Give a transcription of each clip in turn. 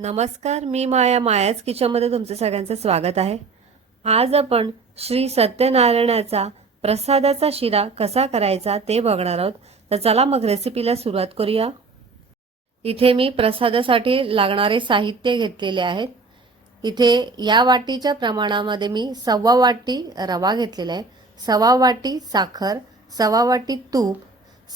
नमस्कार मी माया मायाच किचनमध्ये तुमचं सगळ्यांचं स्वागत आहे. आज आपण श्री सत्यनारायणाचा प्रसादाचा शिरा कसा करायचा ते बघणार आहोत. तर चला मग रेसिपीला सुरुवात करूया. इथे मी प्रसादासाठी लागणारे साहित्य घेतलेले आहेत. इथे या वाटीच्या प्रमाणामध्ये मी सव्वा वाटी रवा घेतलेला आहे. सव्वा वाटी साखर सव्वा वाटी तूप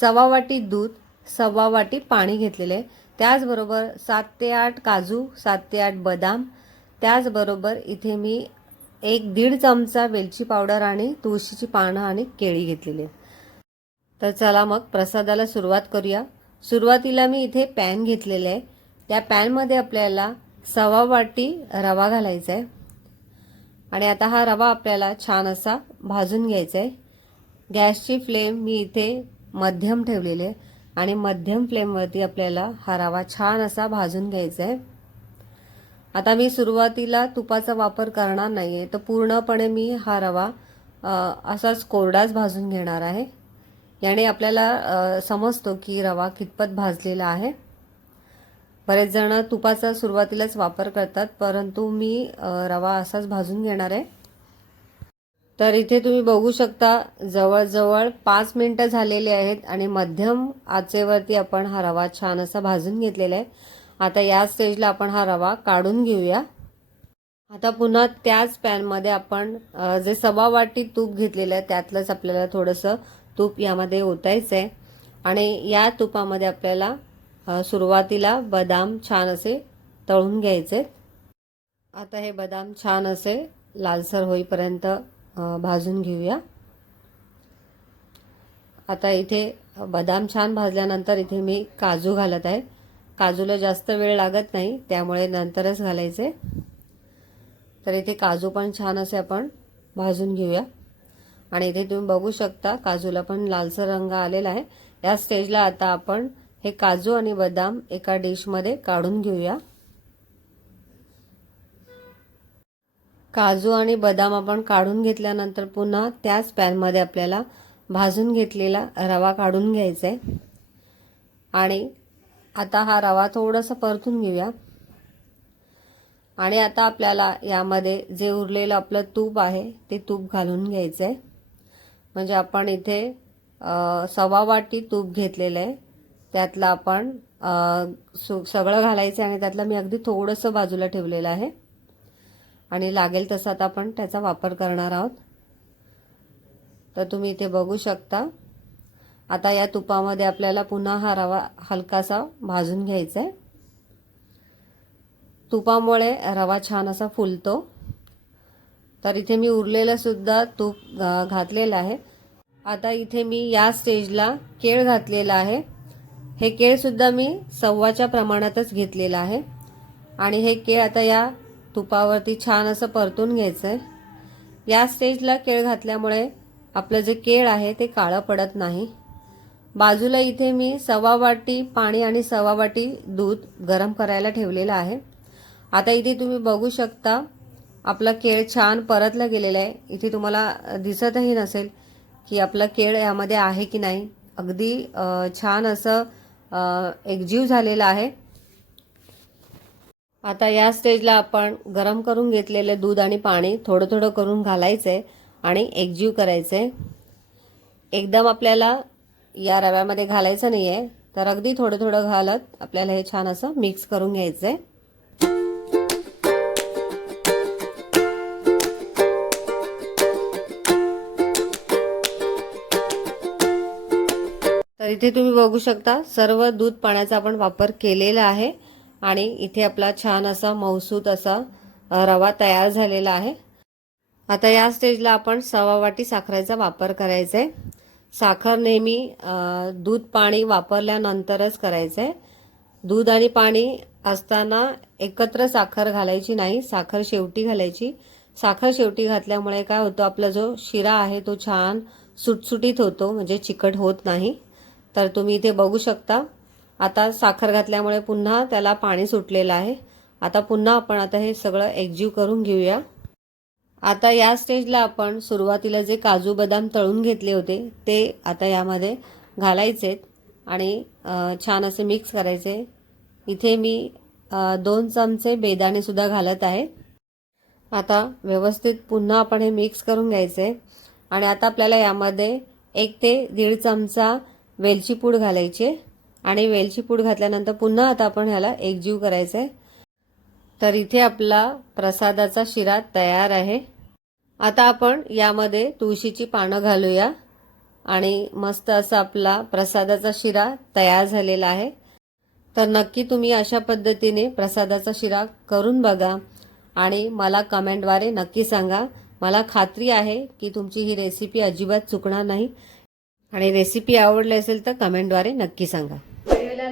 सव्वा वाटी दूध सव्वा वाटी पाणी घेतलेले आहे. त्याचबरोबर सात ते आठ काजू सात ते आठ बदाम त्याचबरोबर इथे मी एक दीड चमचा वेलची पावडर आणि तुळशीची पानं आणि केळी घेतलेली तर चला मग प्रसादाला सुरुवात करूया. सुरुवातीला मी इथे पॅन घेतलेलं आहे. त्या पॅनमध्ये आपल्याला सवा वाटी रवा घालायचा आहे. आणि आता हा रवा आपल्याला छान असा भाजून घ्यायचा आहे. गॅसची फ्लेम मी इथे मध्यम ठेवलेली आहे. आणि मध्यम फ्लेमवरती आपल्याला हा रवा छान असा भाजून घ्यायचा आहे आता मी सुरुवातीला तुपाचा वापर करणार नाही आहे तर पूर्णपणे मी हा रवा असाच कोरडाच भाजून घेणार आहे. याने आपल्याला समजतो की रवा कितपत भाजलेला आहे. बरेच जण तुपाचा सुरुवातीलाच वापर करतात परंतु मी रवा असाच भाजून घेणार आहे. तर इथे तुम्ही बघू शकता जवळजवळ पाच मिनिटं झालेले आहेत आणि मध्यम आचेवरती आपण हा रवा छान असा भाजून घेतलेला आहे. आता या स्टेजला आपण हा रवा काढून घेऊया. आता पुन्हा त्याच पॅनमध्ये आपण जे सवा वाटी तूप घेतलेलं आहे त्यातलंच आपल्याला थोडंसं तूप यामध्ये ओतायचं आहे. आणि या तुपामध्ये आपल्याला सुरुवातीला बदाम छान असे तळून घ्यायचे आता हे बदाम छान असे लालसर होईपर्यंत भाजून घेऊया. आता इथे बदाम छान भाजल्यानंतर इथे मी काजू घालत आहे. काजूला जास्त वेळ लागत नाही त्यामुळे नंतरच घालायचे. तर इथे काजू पण छान असे आपण भाजून घेऊया. आणि इथे तुम्ही बघू शकता काजूला पण लालसर रंग आलेला आहे. या स्टेजला आता आपण हे काजू आणि बदाम एका डिशमध्ये काढून घेऊया. काजू आणि बदाम आपण काढून घेतल्यानंतर पुन्हा त्याच पॅनमध्ये आपल्याला भाजून घेतलेला रवा काढून घ्यायचा आहे आणि आता हा रवा थोडासा परतून घेऊया. आणि आता आपल्याला यामध्ये जे उरलेलं आपलं तूप आहे ते तूप घालून घ्यायचं आहे म्हणजे आपण इथे सवा वाटी तूप घेतलेलं आहे त्यातलं आपण सु सगळं घालायचं आणि त्यातलं मी अगदी थोडंसं बाजूला ठेवलेलं आहे. आणि लागेल तसं आता आपण त्याचा वापर करणार आहोत. तर तुम्ही इथे बघू शकता. आता या तुपामध्ये आपल्याला पुन्हा हा रवा हलकासा भाजून घ्यायचा आहे तुपामुळे रवा छान असा फुलतो. तर इथे मी उरलेलं सुद्धा तूप घातलेलं आहे. आता इथे मी या स्टेजला केळ घातलेला आहे. हे केळसुद्धा मी सव्वाच्या प्रमाणातच घेतलेलं आहे. आणि हे केळ आता या तुपावरती छान असं परतून घ्यायचं आहे या स्टेजला केळ घातल्यामुळे आपलं जे केळ आहे ते काळं पडत नाही. बाजूला इथे मी सवा वाटी पाणी आणि सवा वाटी दूध गरम करायला ठेवलेलं आहे. आता इथे तुम्ही बघू शकता आपला केळ छान परतला गेलेला आहे. इथे तुम्हाला दिसतही नसेल की आपला केळ यामध्ये आहे की नाही. अगदी छान असं एकजीव झालेलं आहे. आता या स्टेजला आपण गरम करून घेतलेले दूध आणि पाणी थोडं थोडं करून घालायचे आणि एकजीव करायचे. एकदम आपल्याला या रव्यामध्ये घालायचं नाही आहे तर अगदी थोडं थोडं घालत आपल्याला हे छान असं मिक्स करून घ्यायचं. आहे तर इथे तुम्ही बघू शकता सर्व दूध पाण्याचा आपण वापर केलेला आहे. आणि इथे आपला छान असा मौसूत असा रवा तयार झालेला आहे. आता या स्टेजला आपण सवा वाटी साखरेचा वापर करायचा. आहे साखर नेहमी दूध पाणी वापरल्यानंतरच करायचं. आहे दूध आणि पाणी असताना एकत्र साखर घालायची नाही साखर शेवटी घालायची. साखर शेवटी घातल्यामुळे काय होतं आपला जो शिरा आहे तो छान सुटसुटीत होतो म्हणजे चिकट होत नाही. तर तुम्ही इथे बघू शकता आता साखर घातल्यामुळे पुन्हा त्याला पाणी सुटलेलं आहे. आता पुन्हा आपण आता हे सगळं एकजीव करून घेऊया. आता या स्टेजला आपण सुरुवातीला जे काजू बदाम तळून घेतले होते ते आता यामध्ये घालायचे आणि छान असे मिक्स करायचे. इथे मी दोन चमचे बेदाणेसुद्धा घालत आहे. आता व्यवस्थित पुन्हा आपण हे मिक्स करून घ्यायचे. आणि आता आपल्याला यामध्ये एक ते दीड चमचा वेलची पूड घालायची आणि वेलची पूड घातल्यानंतर पुन्हा आता आपण ह्याला एकजीव करायचं आहे तर इथे आपला प्रसादाचा शिरा तयार आहे. आता आपण यामध्ये तुळशीची पानं घालूया. आणि मस्त असा आपला प्रसादाचा शिरा तयार झालेला आहे. तर नक्की तुम्ही अशा पद्धतीने प्रसादाचा शिरा करून बघा. आणि मला कमेंटद्वारे नक्की सांगा. मला खात्री आहे की तुमची ही रेसिपी अजिबात चुकणार नाही. आणि रेसिपी आवडली असेल तर कमेंटद्वारे नक्की सांगा.